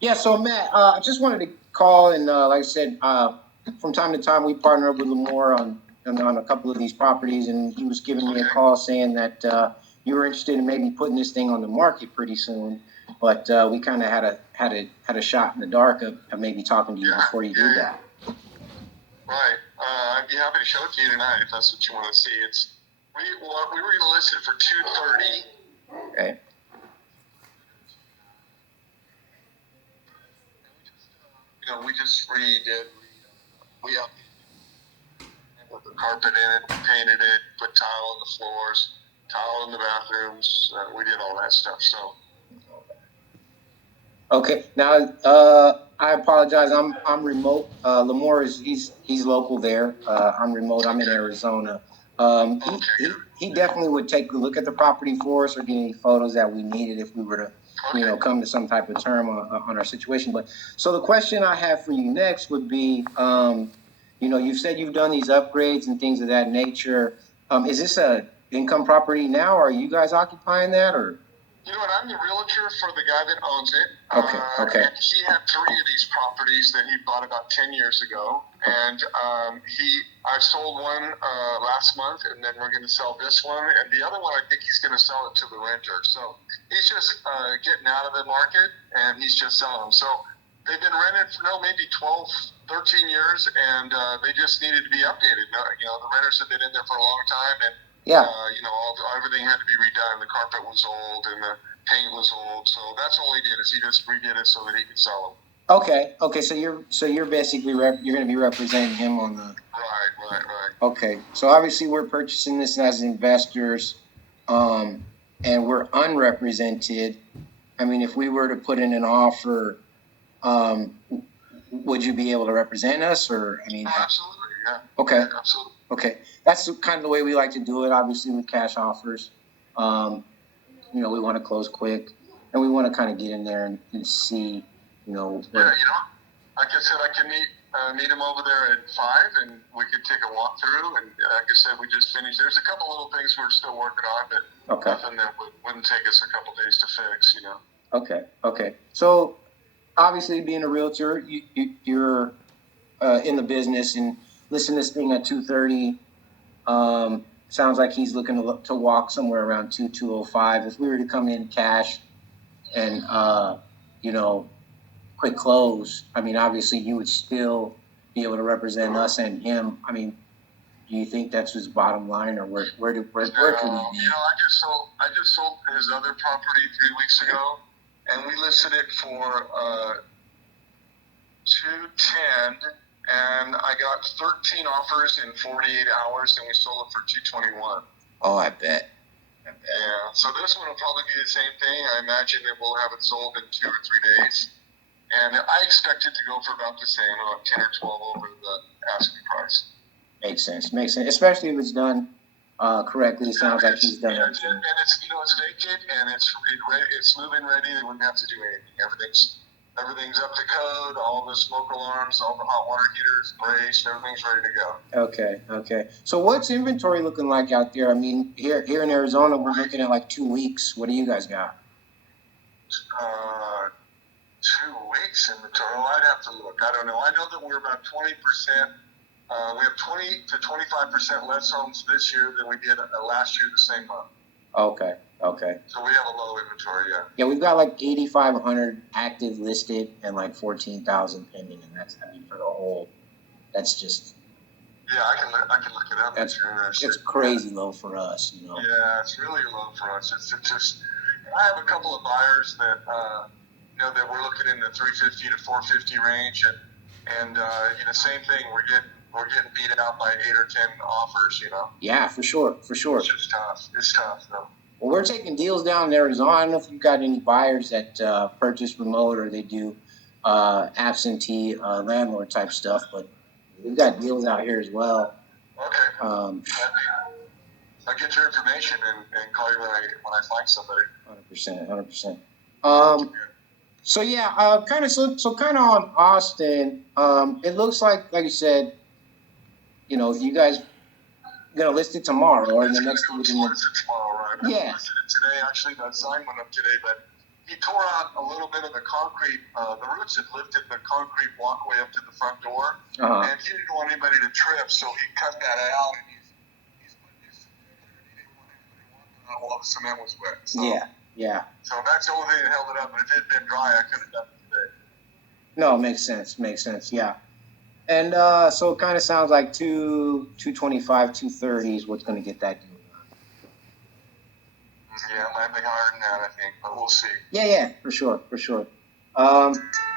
Yeah, so Matt, I just wanted to call and, like I said, from time to time, we partner up with Lamore on a couple of these properties, and he was giving me a call saying that you were interested in maybe putting this thing on the market pretty soon, but we kind of had a shot in the dark of maybe talking to you before you did that. Right. I'd be happy to show it to you tonight if that's what you want to see. We were going to list it for $230. Okay. We just redid. We put the carpet in it, we painted it, put tile on the floors, tile in the bathrooms. We did all that stuff. So. Okay. Now, I apologize. I'm remote. Lamore he's local there. I'm remote. I'm in Arizona. He definitely would take a look at the property for us or get any photos that we needed if we were to, come to some type of term on our situation. But so the question I have for you next would be, you've said you've done these upgrades and things of that nature. Is this a income property now? Or are you guys occupying that, or? You know what? I'm the realtor for the guy that owns it. Okay. And he had 3 of these properties that he bought about 10 years ago, and I sold one last month, and then we're going to sell this one, and the other one I think he's going to sell it to the renter. So he's just getting out of the market, and he's just selling them. So they've been rented for maybe 12, 13 years, and they just needed to be updated. The renters have been in there for a long time, and everything had to be redone. The carpet was old and the paint was old, so that's all he did is he just redid it so that he could sell them. Okay. So you're basically you're going to be representing him on the. Right. Okay. So obviously we're purchasing this as investors, and we're unrepresented. I mean, if we were to put in an offer, would you be able to represent us, or I mean? Oh, absolutely. Yeah. Okay. Yeah, absolutely. Okay, that's kind of the way we like to do it. Obviously, with cash offers, we want to close quick, and we want to kind of get in there and see, like I said, I can meet him over there at 5, and we could take a walk through. And like I said, we just finished. There's a couple little things we're still working on, but nothing that wouldn't take us a couple days to fix. Okay. So, obviously, being a realtor, you're in the business and. Listen, this thing at 230 sounds like he's looking to walk somewhere around 205. If we were to come in cash and quick close, I mean, obviously you would still be able to represent us and him. I mean, do you think that's his bottom line, or where could he be? I just sold his other property 3 weeks ago, and we listed it for 210. And I got 13 offers in 48 hours, and we sold it for 221. Oh, I bet. Yeah. So this one will probably be the same thing. I imagine that we'll have it sold in 2 or 3 days, and I expect it to go for about the same, about 10 or 12 over the asking price. Makes sense. Especially if it's done correctly. It sounds like he's done it. And it's vacant and it's move-in ready. They wouldn't have to do anything. Everything's up to code, all the smoke alarms, all the hot water heaters, braced, everything's ready to go. Okay. So what's inventory looking like out there? I mean, here in Arizona, we're looking at like 2 weeks. What do you guys got? 2 weeks inventory? Oh, I'd have to look. I don't know. I know that we're about 20%. We have 20 to 25% less homes this year than we did last year the same month. Okay. So we have a low inventory, yeah. Yeah, we've got like 8,500 active listed and like 14,000 pending, and that's for the whole. That's just. Yeah, I can look it up. It's crazy low for us, Yeah, it's really low for us. It's just. I have a couple of buyers that that we're looking in the 350 to 450 range, and same thing. We're getting beat out by 8 or 10 offers. Yeah, for sure. It's just tough. It's tough though. Well, we're taking deals down in Arizona. I don't know if you've got any buyers that purchase remote or they do absentee landlord type stuff, but we've got deals out here as well. Okay. I'll get your information and call you when I find somebody. 100%. So yeah, kind of on Austin. It looks like you said, you guys gonna list it tomorrow or the next week. Tomorrow, right? Yeah. I listed it today. Actually, that sign went up today, but he tore out a little bit of the concrete. The roots had lifted the concrete walkway up to the front door, and he didn't want anybody to trip, so he cut that out, and he's putting his cement there, and he didn't want anybody walking out while the cement was wet. So, yeah. So that's the only thing that held it up. But if it had been dry, I could have done it today. No, makes sense. Yeah. And so it kind of sounds like 225, 230 is what's going to get that deal done. Yeah, it might be higher than that, I think, but we'll see. Yeah, for sure.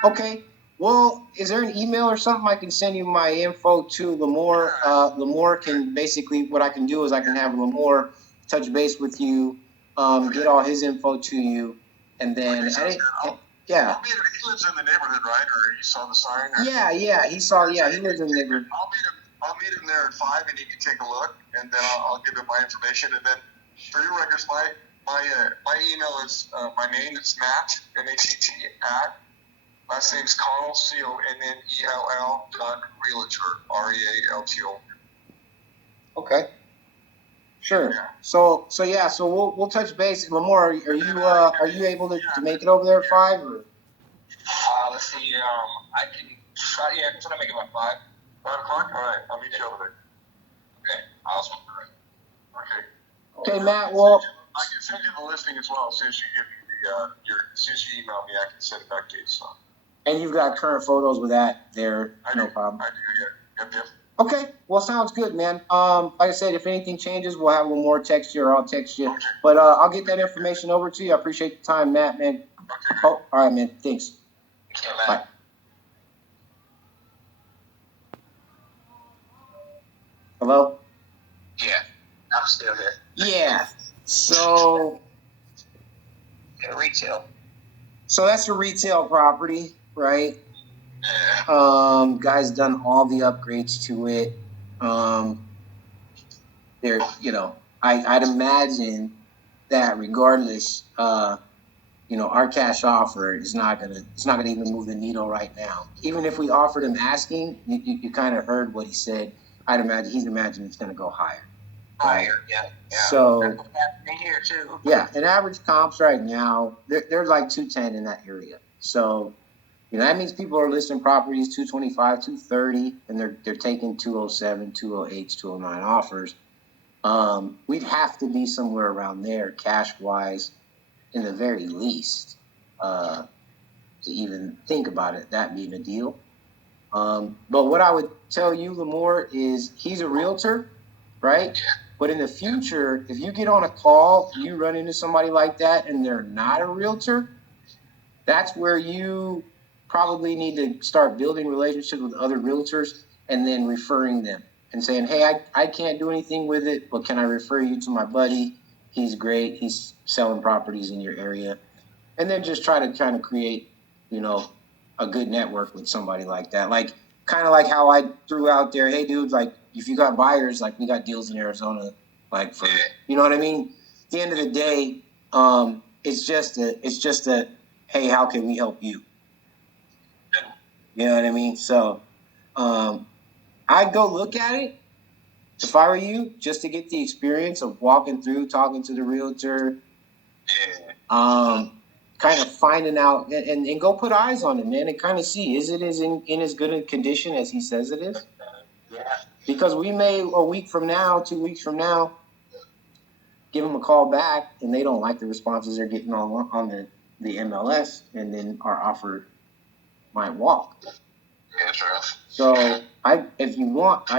Okay. Well, is there an email or something I can send you my info to Lamore? Lamore can basically, what I can do is I can have Lamore touch base with you, get all his info to you, and then yeah. I'll meet him. He lives in the neighborhood, right? Or you saw the sign? Or? Yeah. He saw. Yeah, he lives in the neighborhood. I'll meet him there at 5, and he can take a look, and then I'll give him my information. And then for your records, my email is my name is Matt MATT at last name's Connell CONNELL .realtor REALTO. Okay. Sure. Yeah. So we'll touch base. Lamore, are you able to make it over there at 5 or? Let's see. I can try. Yeah, I can try to make it by 5. 5 o'clock. All right. I'll meet you over there. Okay. Awesome. All right. Okay, Matt. Well, I can send you the listing as well. As soon as you give me since you email me, I can send it back to you. So. And you've got current photos with that there. No problem. I do. Yeah. Yep. Okay. Well, sounds good, man. Like I said, if anything changes, we'll have a little more text you or I'll text you. Okay. But I'll get that information over to you. I appreciate the time, Matt, man. Okay. Oh, all right, man. Thanks. Okay, Matt. Bye. Hello? Yeah. I'm still here. Yeah. So Retail. So that's a retail property, right? Yeah. Guy's done all the upgrades to it. I'd imagine that regardless, our cash offer it's not gonna even move the needle right now. Even if we offered him asking, you kind of heard what he said. He's imagining it's gonna go higher. Higher, yeah. So that's what's happening here too. Yeah, and average comps right now, they're like 210 in that area. So, that means people are listing properties 225, 230, and they're taking 207, 208, 209 offers. We'd have to be somewhere around there cash wise, in the very least, to even think about it, that being a deal. But what I would tell you, Lamore, is he's a realtor, right? Yeah. But in the future, if you get on a call, you run into somebody like that and they're not a realtor, that's where you probably need to start building relationships with other realtors and then referring them and saying, hey, I can't do anything with it, but can I refer you to my buddy? He's great. He's selling properties in your area. And then just try to kind of create, a good network with somebody like that. Like, kind of like how I threw out there, hey, dude, like, if you got buyers, like, we got deals in Arizona, like, for, you know what I mean? At the end of the day, it's just a, hey, how can we help you? You know what I mean? So, I'd go look at it if I were you, just to get the experience of walking through, talking to the realtor, kind of finding out and go put eyes on it, man, and kind of see, is it in as good a condition as he says it is? Yeah. Because we may, a week from now, 2 weeks from now, give them a call back and they don't like the responses they're getting on the MLS, and then our offer might walk. Yeah, sure. So if you want,